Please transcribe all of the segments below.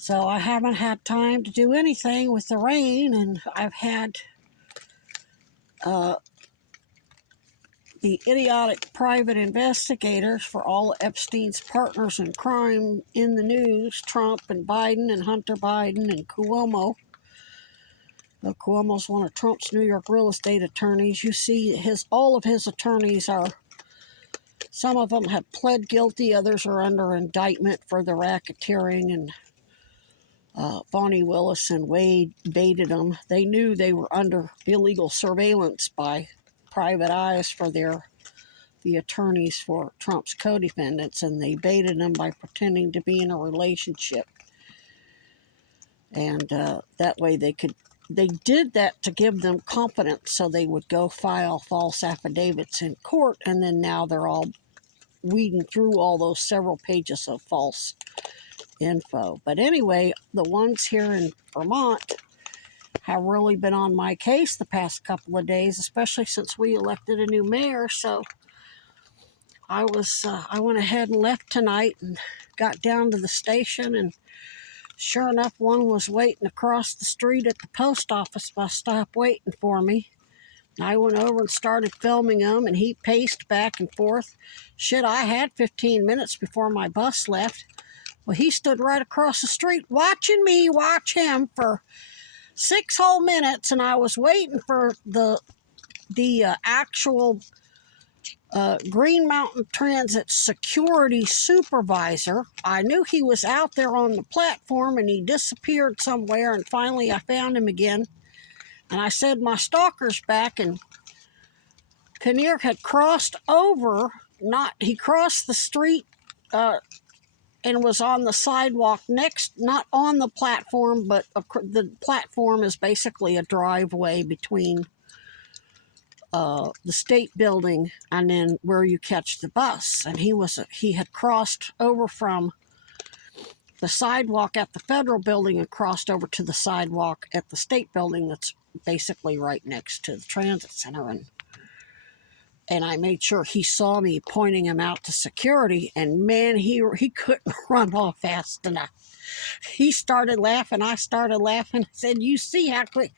So I haven't had time to do anything with the rain, and I've had the idiotic private investigators for all Epstein's partners in crime in the news, Trump and Biden and Hunter Biden and Cuomo. Cuomo's one of Trump's New York real estate attorneys. You see all of his attorneys are, some of them have pled guilty, others are under indictment for the racketeering, and Bonnie Willis and Wade baited them. They knew they were under illegal surveillance by private eyes for the attorneys for Trump's co-defendants, and they baited them by pretending to be in a relationship. And that way they did that to give them confidence so they would go file false affidavits in court, and then now they're all weeding through all those several pages of false info. But anyway, the ones here in Vermont have really been on my case the past couple of days, especially since we elected a new mayor. So I went ahead and left tonight and got down to the station, and sure enough, one was waiting across the street at the post office bus stop waiting for me. And I went over and started filming him, and he paced back and forth. Shit, I had 15 minutes before my bus left. Well, he stood right across the street watching me watch him for 6 whole minutes, and I was waiting for the actual Green Mountain Transit security supervisor. I knew he was out there on the platform, and he disappeared somewhere, and finally I found him again. And I said, my stalker's back, and Kinnear had crossed over, he crossed the street and was on the sidewalk next, not on the platform, but the platform is basically a driveway between the state building and then where you catch the bus. And he had crossed over from the sidewalk at the federal building and crossed over to the sidewalk at the state building that's basically right next to the transit center. And I made sure he saw me pointing him out to security, and man, he couldn't run off fast enough. He started laughing, I started laughing. I said, you see how quick?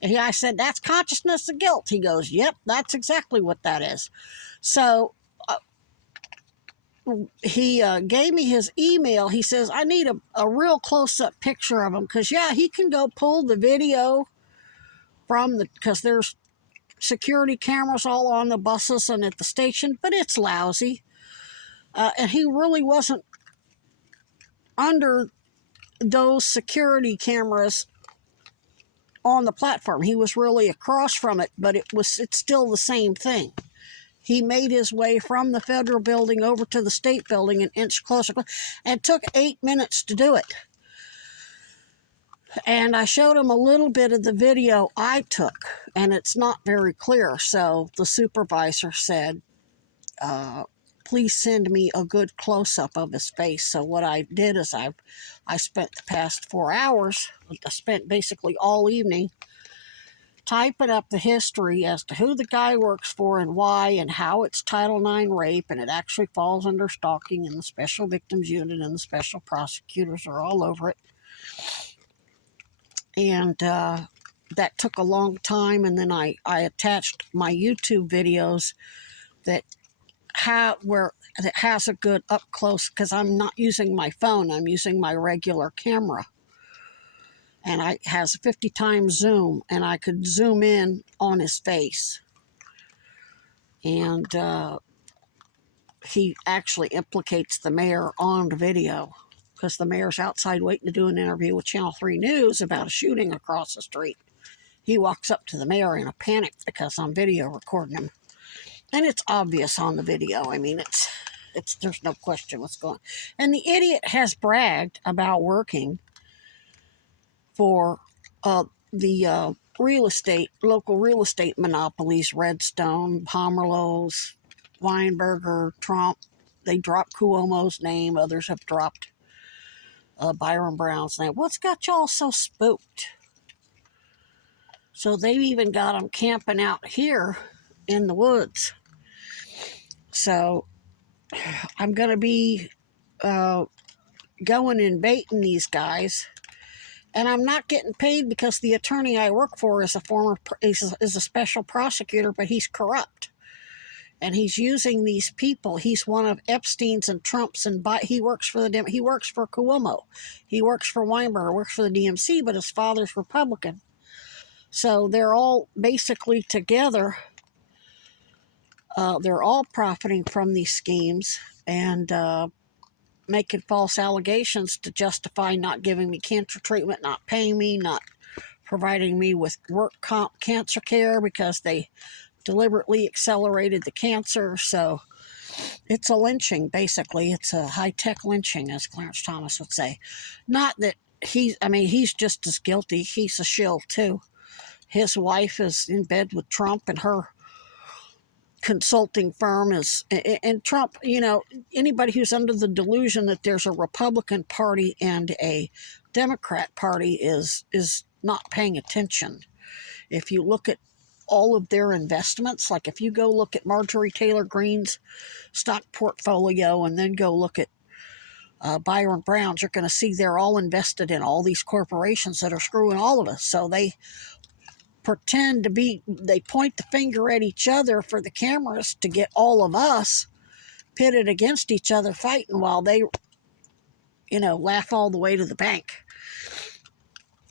And I said, that's consciousness of guilt. He goes, yep, that's exactly what that is. So he gave me his email. He says, I need a real close-up picture of him, because yeah, he can go pull the video because there's security cameras all on the buses and at the station, but it's lousy. And he really wasn't under those security cameras on the platform. He was really across from it, but it's still the same thing. He made his way from the federal building over to the state building an inch closer, and it took 8 minutes to do it. And I showed him a little bit of the video I took, and it's not very clear. So the supervisor said, please send me a good close-up of his face. So what I did is I spent the past 4 hours, I spent basically all evening typing up the history as to who the guy works for and why, and how it's Title IX rape, and it actually falls under stalking, and the Special Victims Unit and the special prosecutors are all over it. And that took a long time, and then I attached my YouTube videos that has a good up close, because I'm not using my phone, I'm using my regular camera, and it has a 50 times zoom, and I could zoom in on his face. And he actually implicates the mayor on the video, because the mayor's outside waiting to do an interview with Channel 3 News about a shooting across the street. He walks up to the mayor in a panic because I'm video recording him. And it's obvious on the video. I mean, there's no question what's going on. And the idiot has bragged about working for the local real estate monopolies, Redstone, Pomerleau's, Weinberger, Trump. They dropped Cuomo's name. Others have dropped Byron Brown's name. What's got y'all so spooked? So they've even got them camping out here in the woods. So I'm going to be going and baiting these guys. And I'm not getting paid because the attorney I work for is a special prosecutor, but he's corrupt. And he's using these people. He's one of Epstein's and Trump's, and he works for he works for Cuomo. He works for Weinberger, works for the DMC, but his father's Republican. So they're all basically together. They're all profiting from these schemes and making false allegations to justify not giving me cancer treatment, not paying me, not providing me with work comp cancer care because they deliberately accelerated the cancer. So it's a lynching, basically. It's a high-tech lynching, as Clarence Thomas would say. Not that he's just as guilty. He's a shill, too. His wife is in bed with Trump, and her consulting firm is, and Trump, anybody who's under the delusion that there's a Republican Party and a Democrat Party is not paying attention. If you look at all of their investments, like if you go look at Marjorie Taylor Greene's stock portfolio and then go look at Byron Brown's, you're going to see they're all invested in all these corporations that are screwing all of us. So they they point the finger at each other for the cameras to get all of us pitted against each other fighting while they, laugh all the way to the bank.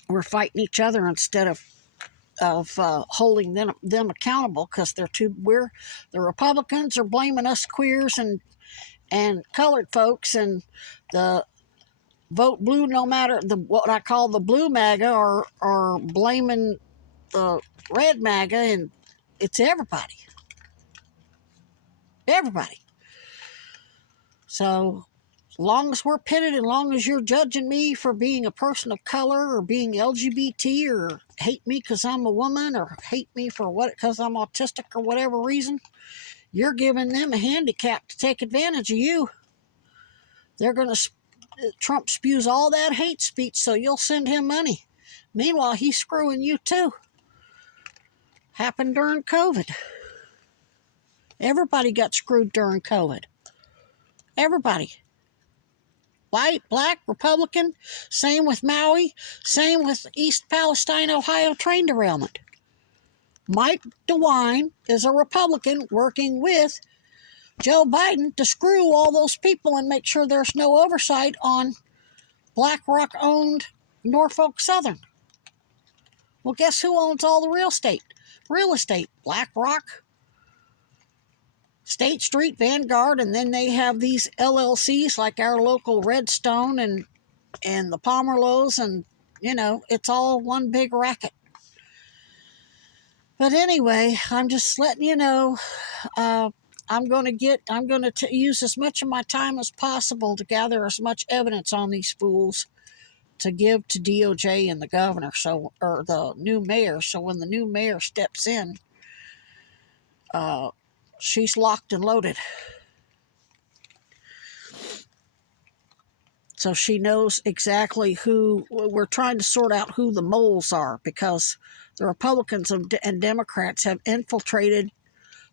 We're fighting each other instead of holding them accountable because the Republicans are blaming us queers and colored folks, and the vote blue no matter what I call the blue MAGA are blaming the red MAGA, and it's everybody. So as long as we're pitted, as long as you're judging me for being a person of color or being LGBT or hate me because I'm a woman or hate me because I'm autistic or whatever reason, you're giving them a handicap to take advantage of you. Trump spews all that hate speech so you'll send him money. Meanwhile, he's screwing you too. Happened during COVID. Everybody got screwed during COVID. Everybody. White, black, Republican. Same with Maui. Same with East Palestine, Ohio train derailment. Mike DeWine is a Republican working with Joe Biden to screw all those people and make sure there's no oversight on BlackRock-owned Norfolk Southern. Well, guess who owns all the real estate? BlackRock, State Street, Vanguard, and then they have these LLCs like our local Redstone and the Pomerlows, and it's all one big racket. But anyway, I'm just letting you know, I'm going to use as much of my time as possible to gather as much evidence on these fools to give to DOJ and the governor, or the new mayor, so when the new mayor steps in, she's locked and loaded. So she knows exactly who. We're trying to sort out who the moles are, because the Republicans and Democrats have infiltrated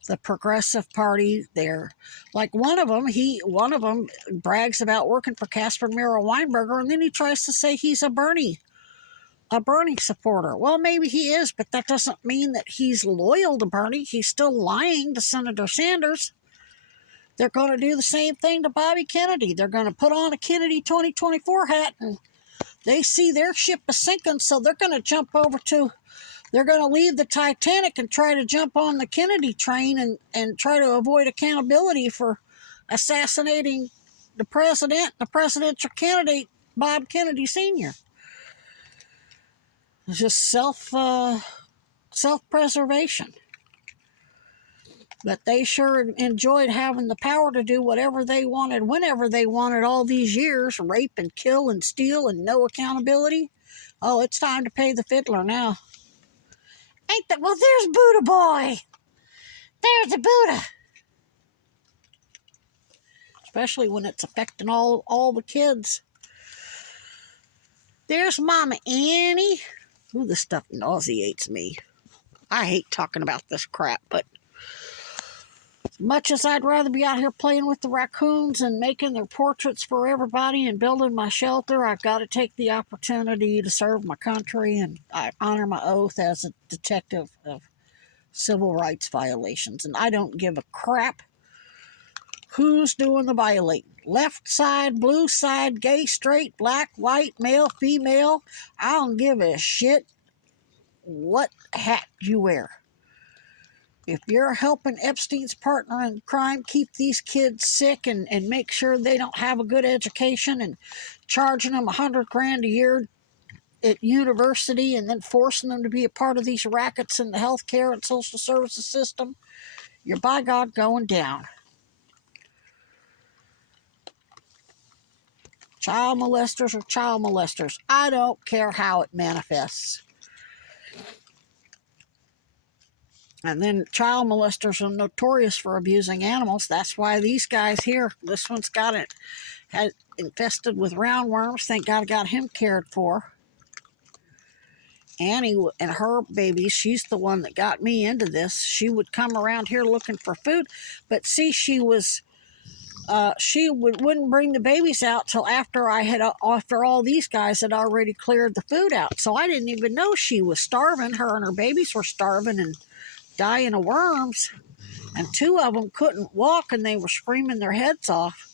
the Progressive Party. They're like one of them brags about working for Casper Mira Weinberger, and then he tries to say he's a Bernie supporter. Well, maybe he is, but that doesn't mean that he's loyal to Bernie. He's still lying to Senator Sanders. They're going to do the same thing to Bobby Kennedy. They're going to put on a Kennedy 2024 hat, and they see their ship is sinking, so they're going to leave the Titanic and try to jump on the Kennedy train and try to avoid accountability for assassinating the presidential candidate, Bob Kennedy Sr. It's just self-preservation. But they sure enjoyed having the power to do whatever they wanted, whenever they wanted all these years, rape and kill and steal and no accountability. Oh, it's time to pay the fiddler now. Ain't that? Well, there's Buddha boy. There's the Buddha. Especially when it's affecting all the kids. There's Mama Annie. Ooh, this stuff nauseates me. I hate talking about this crap, but Much as I'd rather be out here playing with the raccoons and making their portraits for everybody and building my shelter, I've got to take the opportunity to serve my country, and I honor my oath as a detective of civil rights violations. And I don't give a crap who's doing the violating. Left side, blue side, gay, straight, black, white, male, female. I don't give a shit what hat you wear. If you're helping Epstein's partner in crime keep these kids sick and make sure they don't have a good education and charging them $100,000 a year at university and then forcing them to be a part of these rackets in the healthcare and social services system, you're by God going down. Child molesters are child molesters. I don't care how it manifests. And then child molesters are notorious for abusing animals. That's why these guys here, this one's got it, had infested with roundworms. Thank God I got him cared for. Annie and her babies, she's the one that got me into this. She would come around here looking for food, but see, she wouldn't bring the babies out till after all these guys had already cleared the food out. So I didn't even know she was starving. Her and her babies were starving and dying of worms, and 2 of them couldn't walk and they were screaming their heads off.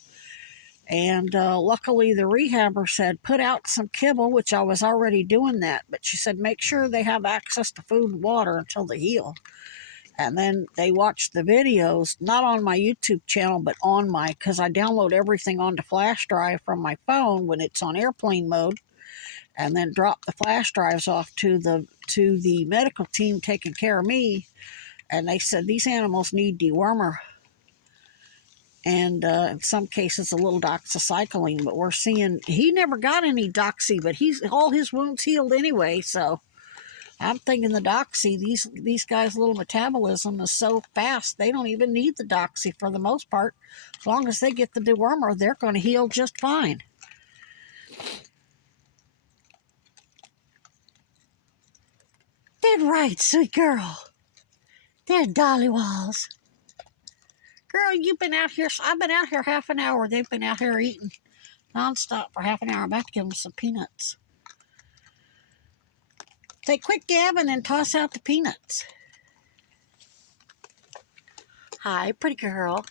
And luckily the rehabbers had put out some kibble, which I was already doing that, but she said make sure they have access to food and water until they heal. And then they watched the videos, not on my YouTube channel, but on because I download everything onto flash drive from my phone when it's on airplane mode, and then drop the flash drives off to the medical team taking care of me. And they said these animals need dewormer, and in some cases a little doxycycline. But we're seeing he never got any doxy, but all his wounds healed anyway. So I'm thinking the doxy, these guys' little metabolism is so fast they don't even need the doxy for the most part. As long as they get the dewormer, they're going to heal just fine. Did right, sweet girl. There's Dolly Walls. Girl, you've been out here. I've been out here half an hour. They've been out here eating nonstop for half an hour. I'm about to give them some peanuts. Say, quit gabbing and toss out the peanuts. Hi, pretty girl.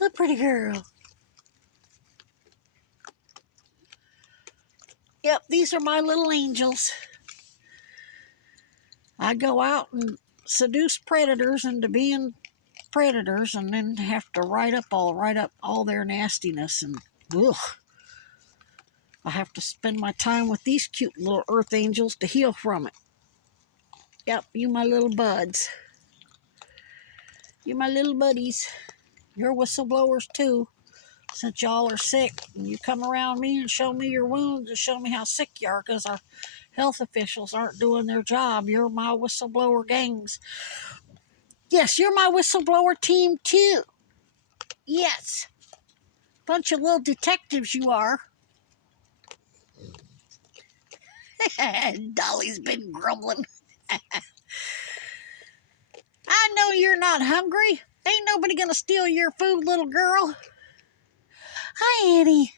Look, pretty girl. Yep, these are my little angels. I go out and seduce predators into being predators, and then have to write up all their nastiness, and ugh. I have to spend my time with these cute little earth angels to heal from it. Yep, you my little buds. You my little buddies. You're whistleblowers too. Since y'all are sick, and you come around me and show me your wounds and show me how sick you are because our health officials aren't doing their job. You're my whistleblower gangs. Yes, you're my whistleblower team too. Yes. Bunch of little detectives you are. Dolly's been grumbling. I know you're not hungry. Ain't nobody gonna steal your food, little girl. Hi, Annie.